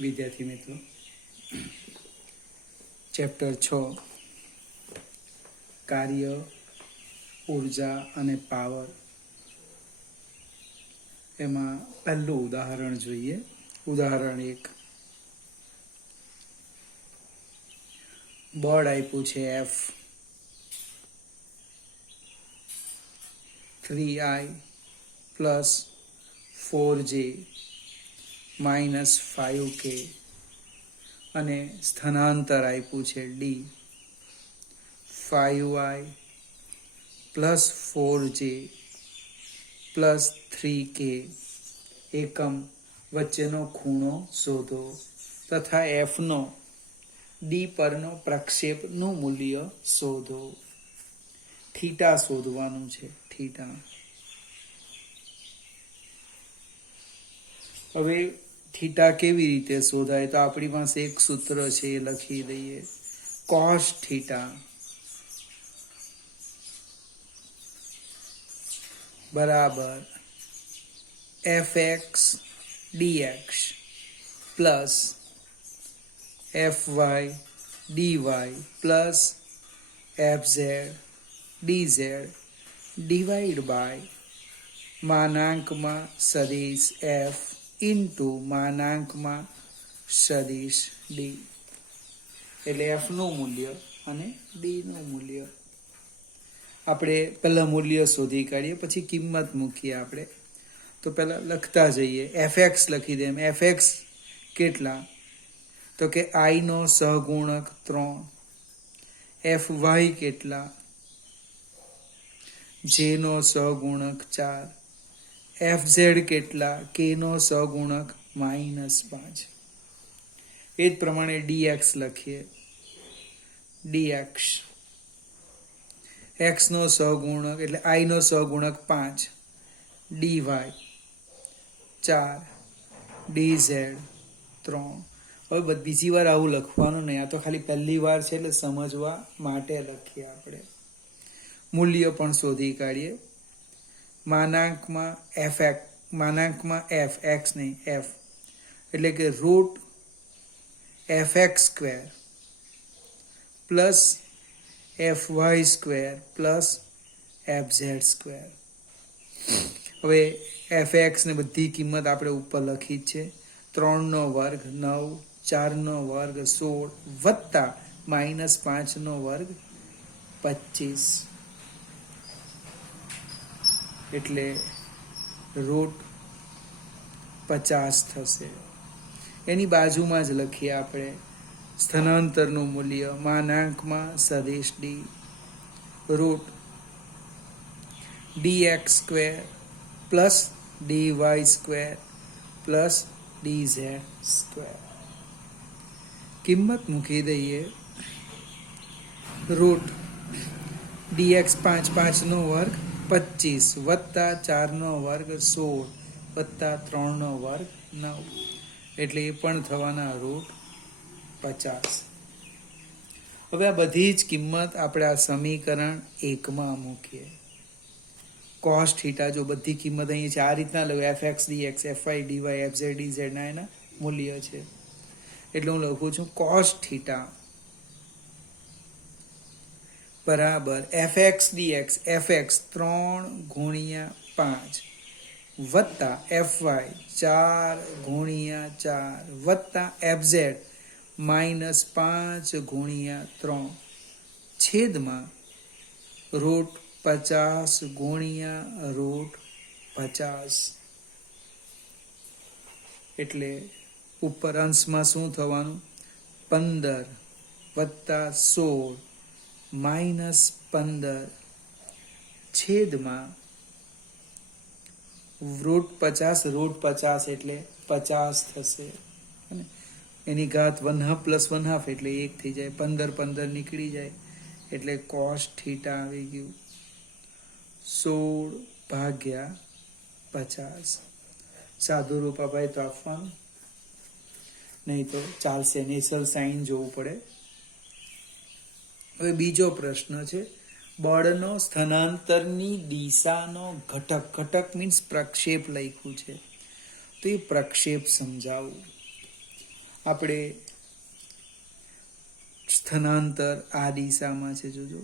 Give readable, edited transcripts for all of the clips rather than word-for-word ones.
વિદ્યાર્થી મિત્રો, ચેપ્ટર 6 કાર્ય, ઉર્જા અને પાવર, એમાં પહેલું ઉદાહરણ જોઈએ. ઉદાહરણ 1. બળ આપ્યું છે F, 3I plus 4J minus 5K અને સ્થાનાંતર આપ્યું છે D, 5I plus 4J plus 3K. એકમ વચ્ચેનો ખૂણો શોધો તથા Fનો D પરનો પ્રક્ષેપનું મૂલ્ય શોધો. થીટા શોધવાનું છે, થીટા. હવે થીટા કેવી રીતે શોધાય? તો આપણી પાસે એક સૂત્ર છે, એ લખી દઈએ. કોસ થીટા બરાબર fx dx plus fy dy plus fz dz divide by માનાંકમાં સદિશ f ઇન્ટુ માનાંકમાં સદિશ d. એટલે f નું મૂલ્ય અને d નું મૂલ્ય. આપણે પહેલા મૂલ્ય શોધી કાઢીએ, પછી કિંમત મૂકીએ. આપણે તો પહેલા લખતા જઈએ. fx લખી દે. fx કેટલા? તો કે i નો સહગુણક 3. fy કેટલા? j નો સહગુણક 4. fz કેટલા? k નો સહગુણક -5. એ જ પ્રમાણે dx લખીએ. dx x નો સહગુણક એટલે i નો સહગુણક 5, dy 4, dz 3. હવે બીજી વાર આવું લખવાનું નહીં, આ તો ખાલી પહેલી વાર છે એટલે સમજવા માટે લખીએ. આપણે મૂલ્ય પણ શોધી કાઢીએ. માનાંકમાં f x નહીં f, એટલે કે root fx square plus fy square plus fz square. હવે fx ને બધી કિંમત આપણે ઉપર લખી છે. 3 નો વર્ગ 9, 4 નો વર્ગ 16 વત્તા -5 નો વર્ગ 25, એટલે રૂટ 50 થશે. એની બાજુમાં જ લખીએ આપણે સ્થાનાંતરનું મૂલ્ય. માનાંકમાં સદિશ d root dx square plus dy square plus dz square. કિંમત મૂકી દઈએ. રૂટ dx 5 નો વર્ગ 25 વત્તા 4 નો વર્ગ 16 વત્તા 3 નો વર્ગ 9, એટલે એ પણ થવાના રૂટ 50. હવે આ બધી જ કિંમત આપણે આ સમીકરણ 1માં મૂકીએ. કોસ થીટા, જો બધી કિંમત અહીં છે, આ રીતના લઉં. fx dx fy dy fz dz ના એના મૂલ્ય છે, એટલે હું લખું છું કોસ થીટા બરાબર fx dx fx 3 ગુણ્યા 5 વત્તા fy 4 ગુણ્યા 4 વત્તા fz -5 ગુણ્યા 3 છેદમાં રૂટ 50 ગુણ્યા રૂટ 50. એટલે ઉપર અંશમાં શું થવાનું? 15 વત્તા 16 -15 છેદમાં રૂટ 50. રૂટ 50 એટલે 50 થશે. એની ઘાત 1/2 પ્લસ 1/2 એટલે 1 થઈ જાય. 15 નીકળી જાય એટલે કોસ થીટા આવી ગયું 16/50. સાદું રૂપ અપાય તો આપવાનું, નહીં તો ચાલશે. નેચરલ સાઇન જોવું પડે. હવે બીજો પ્રશ્ન છે. બળનો સ્થાનાંતરની દિશાનો ઘટક, ઘટક મીન્સ પ્રક્ષેપ લખ્યું છે, તો એ પ્રક્ષેપ સમજાવવું. આપણે સ્થાનાંતર આ દિશામાં છે, જોજો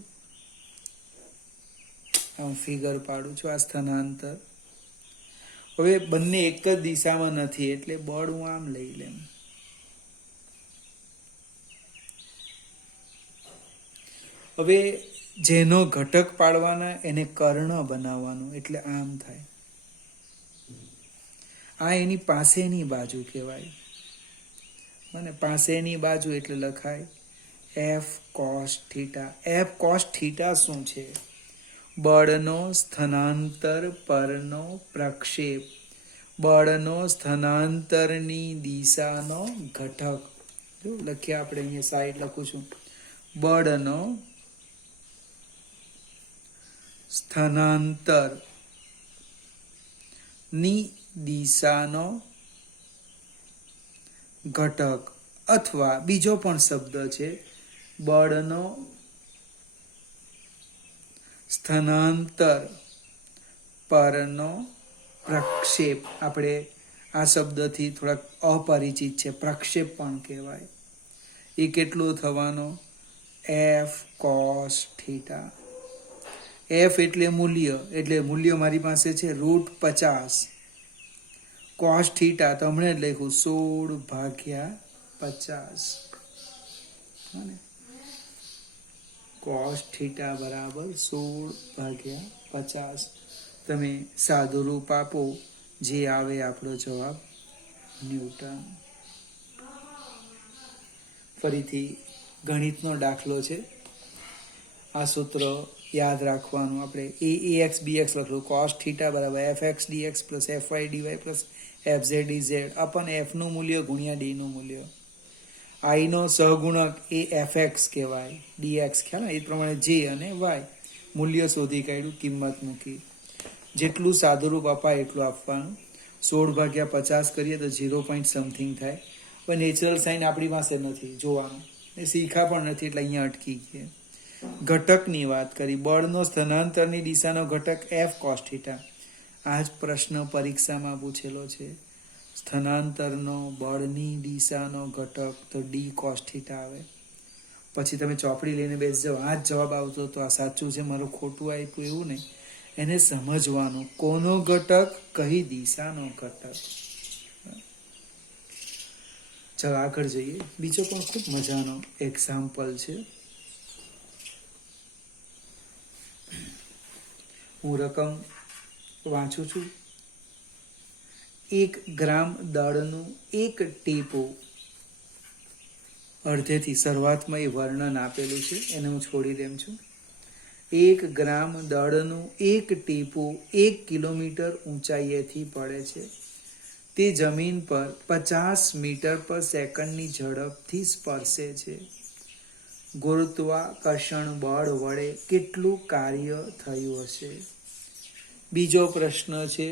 હું ફિગર પાડું છું, આ સ્થાનાંતર. હવે બંને એક જ દિશામાં નથી એટલે બળ હું આમ લઈ લેમ. હવે જેનો ઘટક પાડવાના એને કર્ણ બનાવવાનું એટલે આમ થાય. આ એની પાસેની બાજુ કહેવાય. અને પાસેની બાજુ એટલે લખાય F cos theta. F cos theta શું છે? બળનો સ્થાનાંતર પરનો પ્રક્ષેપ, બળનો સ્થાનાંતરની દિશાનો ઘટક. જો લખ્યા આપણે અહીંયા સાઈડ લખું છું, બળનો સ્થાનાંતર ની દિશાનો ઘટક, અથવા બીજો પણ શબ્દ છે બળનો સ્થાનાંતર પરનો પ્રક્ષેપ. આપણે આ શબ્દથી થોડાક અપરિચિત છે, પ્રક્ષેપ પણ કહેવાય. એ કેટલો થવાનો? F cos theta. એફ એટલે મૂલ્ય, એટલે મૂલ્ય મારી પાસે છે √50. કોસ થીટા તો હમણાં જ લખ્યું 16/50. કોસ થીટા બરાબર 16/50. તમે સાદું રૂપ આપો, જે આવે આપણો જવાબ ન્યૂટન. ફરીથી ગણિતનો દાખલો છે. આ સૂત્ર યાદ રાખવાનું. આપણે ax bx લખલું, કોસ થીટા બરાબર fx dx plus fy dy plus fz dz અપન f નું મૂલ્ય ગુણ્યા d નું મૂલ્ય. I નો સહગુણક એ fx કહેવાય, dx ખ્યાલ ને? એ પ્રમાણે j અને y મૂલ્ય શોધી કાઢ્યું, કિંમત મૂકી. જેટલું સાદુરૂપ અપાય એટલું આપવાનું. 16/50 કરીએ તો 0 સમથિંગ થાય. પણ નેચરલ સાઇન આપણી પાસે નથી જોવાનું, એ શીખા પણ નથી એટલે અહીંયા અટકી ગયા. ઘટકની વાત કરી, બળનો સ્થાનાંતરની દિશાનો ઘટક એફ કોસ થીટા. આ જ પ્રશ્ન પરીક્ષામાં પૂછેલો છે. સ્થાનાંતરનો બળની દિશાનો ઘટક તો ડી કોસ થીટા આવે. પછી તમે ચોપડી લઈને બેસી જાઓ, આ જ જવાબ આવતો તો આ સાચું છે, મારું ખોટું આપ્યું એવું નહીં. એને સમજવાનું, કોનો ઘટક, કઈ દિશાનો ઘટક. ચાલો આગળ જઈએ. બીજો પણ ખૂબ મજાનો એક્ઝામ્પલ છે. હું રકમ વાંચું છું. 1 ગ્રામ દળનું એક ટીપું, અડધેથી શરૂઆતમાં એ વર્ણન આપેલું છે, એને હું છોડી દેમ છું. 1 ગ્રામ દળનું એક ટીપું 1 કિલોમીટર ઊંચાઈએથી પડે છે. તે જમીન પર 50 મીટર પર સેકન્ડની ઝડપથી સ્પર્શે છે. ગુરુત્વાકર્ષણ બળ વડે કેટલું કાર્ય થયું હશે? બીજો પ્રશ્ન છે,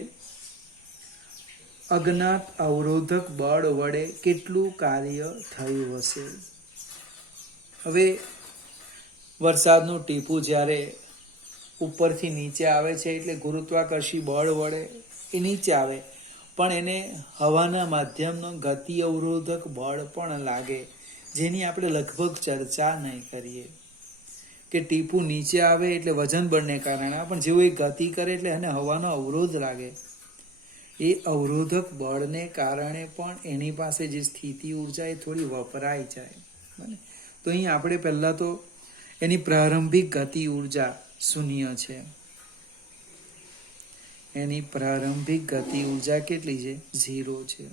અજ્ઞાત અવરોધક બળ વડે કેટલું કાર્ય થયું હશે? હવે વરસાદનું ટીપું જ્યારે ઉપરથી નીચે આવે છે એટલે ગુરુત્વાકર્ષી બળ વડે એ નીચે આવે, પણ એને હવાના માધ્યમનો ગતિ અવરોધક બળ પણ લાગે, જેની આપણે લગભગ ચર્ચા નહીં કરીએ. કે ટીપું નીચે આવે એટલે વજન બળને કારણે, પણ જેવું એ ગતિ કરે એટલે એને હવાનો અવરોધ લાગે. એ અવરોધક બળને કારણે પણ એની પાસે જે સ્થિતિ ઉર્જા એ થોડી વપરાઈ જાય. તો અહીં આપણે પહેલાં તો એની પ્રારંભિક ગતિ ઉર્જા 0 છે. એની પ્રારંભિક ગતિ ઉર્જા કેટલી છે? 0 છે.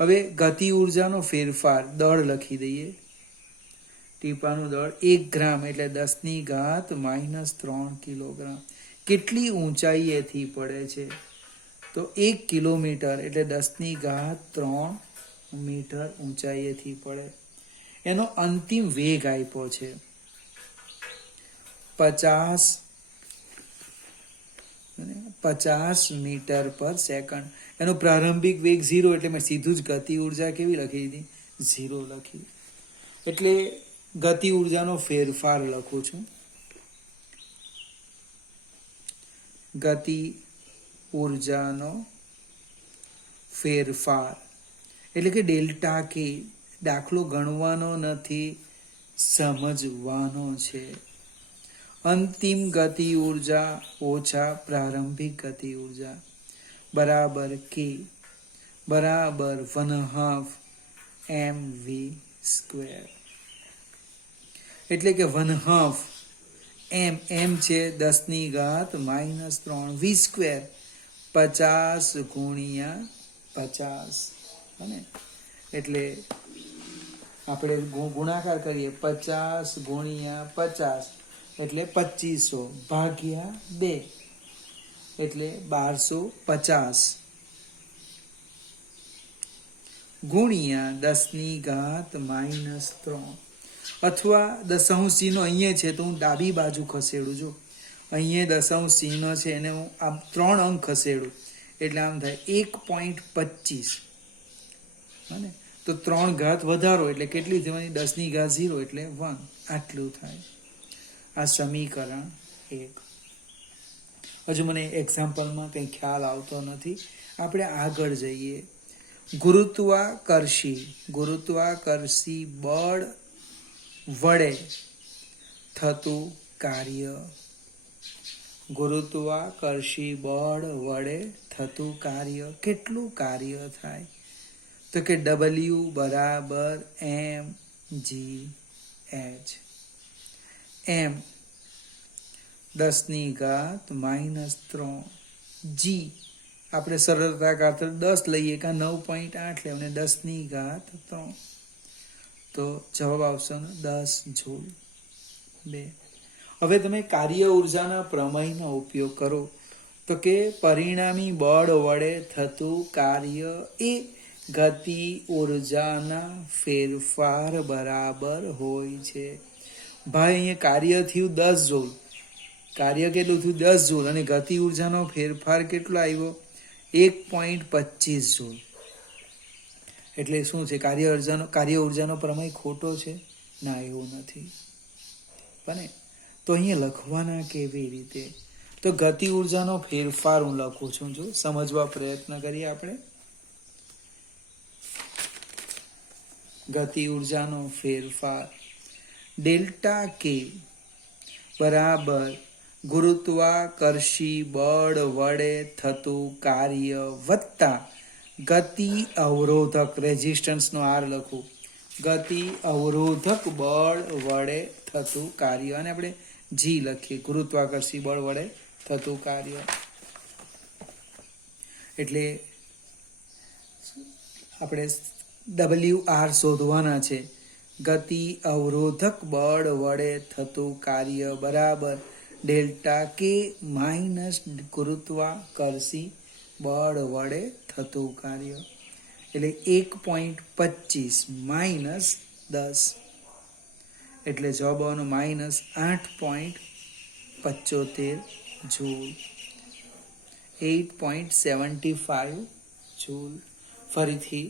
હવે ગતિ ઉર્જાનો ફેરફાર, દળ લખી દઈએ. ટીપાનું દળ 1 ગ્રામ એટલે 10⁻³ કિલોગ્રામ. કેટલી ઊંચાઈએથી પડે છે? તો 1 કિલોમીટર એટલે 10⁻³ મીટર ઊંચાઈએથી પડે. એનો અંતિમ વેગ આપ્યો છે 50 મીટર પર સેકન્ડ. એનો પ્રારંભિક વેગ 0 એટલે મેં સીધું જ ગતિ ઉર્જા કેવી લખી દીધી? 0 લખી. એટલે ગતિ ઉર્જાનો ફેરફાર લખું છું. ગતિ ઉર્જાનો ફેરફાર એટલે કે ડેલ્ટા કે દાખલો ગણવાનો નથી, સમજવાનો છે. અંતિમ ગતિ ઉર્જા ઓછા પ્રારંભિક ગતિ ઉર્જા બરાબર કે બરાબર 1/2 mv². એટલે કે 1/2 m છે 10⁻³ v², 50 ગુણ્યા 50. અને એટલે આપણે ગુણાકાર કરીએ 50 ગુણ્યા 50 એટલે 2500 ભાગ્યા 2 એટલે 1250 ગુણ્યા 10⁻³ અથવા દશાંશ ચિહ્નો અહીંયા છે તો હું ડાબી બાજુ ખસેડું છું. અહીંયા દશાંશ ચિહ્ન છે એને હું આમ 3 અંક ખસેડું એટલે આમ થાય 1.25. અને તો 3 ઘાત વધારો એટલે કેટલી થવાની? 10⁻0 એટલે 1. આટલું થાય. આ સમીકરણ 1. હજુ મને એક્ઝામ્પલમાં કંઈ ખ્યાલ આવતો નથી, આપણે આગળ જઈએ. ગુરુત્વાકર્ષી બળ વડે થતું કાર્ય. ગુરુત્વાકર્ષી બળ વડે થતું કાર્ય. કેટલું કાર્ય થાય? તો કે W બરાબર mgh. m 10⁻³ g આપણે સરળતા ખાતર 10 લઈએ કે 9.8 લે અને 10⁻³ તો જવાબ આવશે 10 જૂલ. 2. હવે તમે કાર્ય ઉર્જાના પ્રમેયનો ઉપયોગ કરો તો કે પરિણામી બળ વડે થતું કાર્ય એ ગતિ ઉર્જાના ફેરફાર બરાબર હોય છે. ભાઈ અહીંયા કાર્ય થયું 10 જૂલ. કાર્ય કેટલું થયું? 10 જૂલ. અને ગતિ ઉર્જાનો ફેરફાર કેટલો આવ્યો? 1.25 જૂલ. એટલે શું છે? કાર્ય ઉર્જાનો પ્રમેય ખોટો છે? ના, એવું નથી. બને તો અહીંયા લખવાના કેવી રીતે? તો ગતિ ઉર્જાનો ફેરફાર હું લખું છું. જો સમજવા પ્રયત્ન કરીએ આપણે. ગતિ ઉર્જાનો ફેરફાર ડેલ્ટા કે બરાબર ગુરુત્વાકર્ષી બળ વડે થતું કાર્ય વત્તા ગતિ અવરોધક રેઝિસ્ટન્સનો આર લખું. ગતિ અવરોધક બળ વડે થતું કાર્ય અને આપણે જી લખીએ. ગુરુત્વાકર્ષી બળ વડે થતું કાર્ય એટલે આપણે WR શોધવાના છે. ગતિ અવરોધક બળ વડે થતું કાર્ય બરાબર ડેલ્ટા કે માઇનસ ગુરુત્વાકર્ષી બળ વડે થતું કાર્ય. એટલે 1.25 માઇનસ 10 એટલે જવાબ આવવાનો -8.75 જૂલ. 8.75 જૂલ. ફરીથી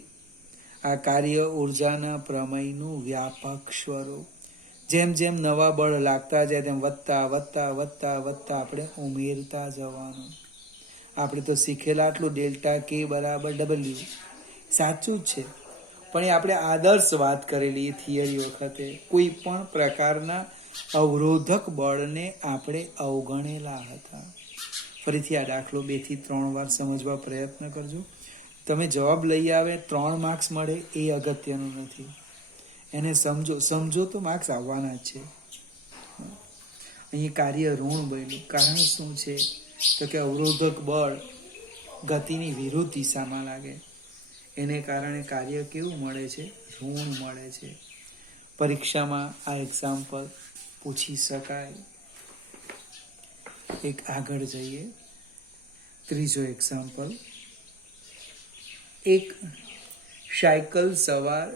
આ કાર્ય ઉર્જાના પ્રમેયનું વ્યાપક સ્વરૂપ. જેમ જેમ નવા બળ લાગતા જાય તેમ વધતા વધતા વધતા વધતા આપણે ઉમેરતા જવાનું. આપણે તો શીખેલા આટલું ડેલ્ટા કે બરાબર W સાચું જ છે, પણ એ આપણે આદર્શ વાત કરેલી થિયરી વખતે. કોઈ પણ પ્રકારના અવરોધક બળને આપણે અવગણેલા હતા. ફરીથી આ દાખલો 2 થી 3 વાર સમજવા પ્રયત્ન કરજો. તમે જવાબ લઈ આવે 3 માર્ક્સ મળે એ અગત્યનું નથી. એને સમજો તો માર્ક્સ આવવાના જ છે. અહીં કાર્ય ઋણ બન્યું. કારણ શું છે? તો કે અવરોધક બળ ગતિની વિરુદ્ધ દિશામાં લાગે, એને કારણે કાર્ય કેવું મળે છે? ઋણ મળે છે. પરીક્ષામાં આ એક્ઝામ્પલ પૂછી શકાય. એક આગળ જઈએ. ત્રીજો એક્ઝામ્પલ. એક સાયકલ સવાર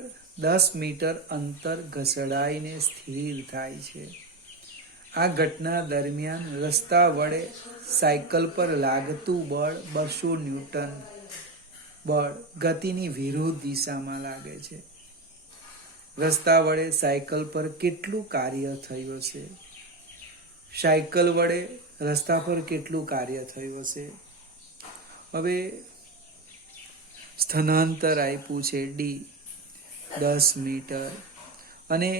10 મીટર અંતર ઘસડાઈને સ્થિર થાય છે. આ ઘટના દરમિયાન રસ્તા વડે સાયકલ પર લાગતું બળ 200 ન્યૂટન બળ ગતિની વિરુદ્ધ દિશામાં લાગે છે. રસ્તા વડે સાયકલ પર કેટલું કાર્ય થયું હશે? સાયકલ વડે રસ્તા પર કેટલું કાર્ય થયું હશે? હવે સ્થાનાંતર આપ્યું છે ડી 10 મીટર, અને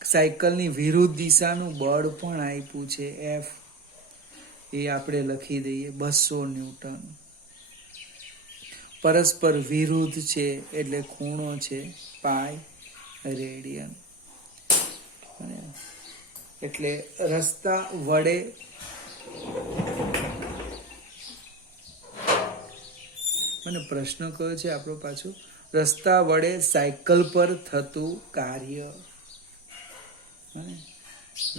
સાયકલની વિરુદ્ધ દિશાનું બળ પણ આપ્યું છે એફ, એ આપણે લખી દઈએ 200 ન્યૂટન. પરસ્પર વિરુદ્ધ છે એટલે ખૂણો છે પાઈ રેડિયન. એટલે રસ્તા વડે મને પ્રશ્ન કયો છે આપણો પાછો, રસ્તા વડે સાયકલ પર થતું કાર્ય.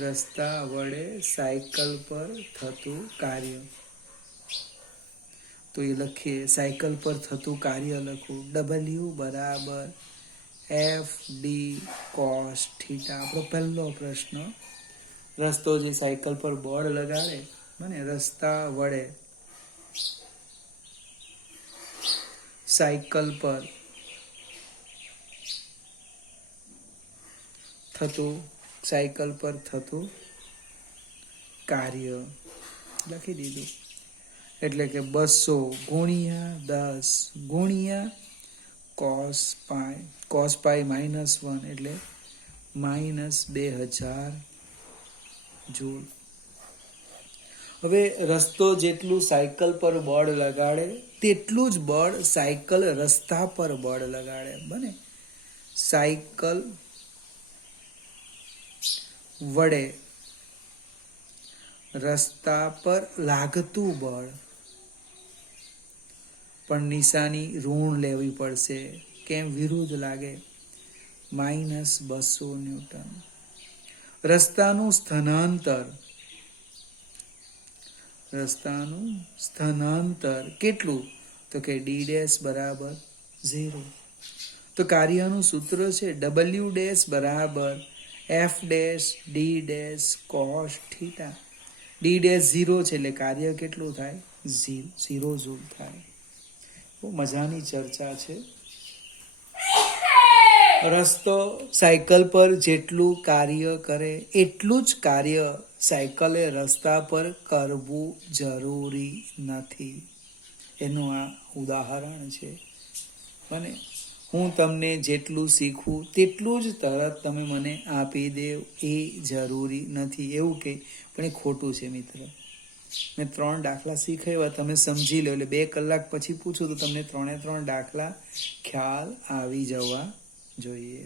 રસ્તા વડે સાયકલ પર થતું કાર્ય, તો એ લખીએ, સાયકલ પર થતું કાર્ય લખું, W બરાબર FD cos થીટા. આપણો પહેલો પ્રશ્ન, રસ્તો જે સાયકલ પર બોર્ડ લગાડે, મને રસ્તા વડે સાયકલ પર થતું કાર્ય લખી દીધું. એટલે કે 200 ગુણ્યા 10 ગુણ્યા cos પાઈ -1 એટલે -2000 જૂલ. હવે રસ્તો જેટલું સાયકલ પર બળ લગાડે તેટલું જ બળ સાયકલ રસ્તા પર બળ લગાડે. બને સાયકલ વડે રસ્તા પર લાગતું બળ, પણ નિશાની ઋણ લેવી પડશે, કેમ વિરુદ્ધ લાગે, -200 ન્યૂટન. રસ્તાનું સ્થાનાંતર કેટલું, તો કે D' બરાબર 0. તો કાર્યનું સૂત્ર છે W' બરાબર F' D' cos theta. D' 0 છે એટલે કાર્ય કેટલું થાય, 0 જૂલ થાય. બહુ મજાની ચર્ચા છે. રસ્તો સાયકલ પર જેટલું કાર્ય કરે એટલું જ કાર્ય સાયકલે રસ્તા પર કરવું જરૂરી નથી, એનું આ ઉદાહરણ છે. અને હું તમને જેટલું શીખવું તેટલું જ તરત તમે મને આપી દેવ એ જરૂરી નથી, એવું કે પણ એ ખોટું છે મિત્ર. મેં 3 દાખલા શીખવ્યા, તમે સમજી લો, એટલે 2 કલાક પછી પૂછું તો તમને 3 દાખલા ખ્યાલ આવી જવા જોઈએ.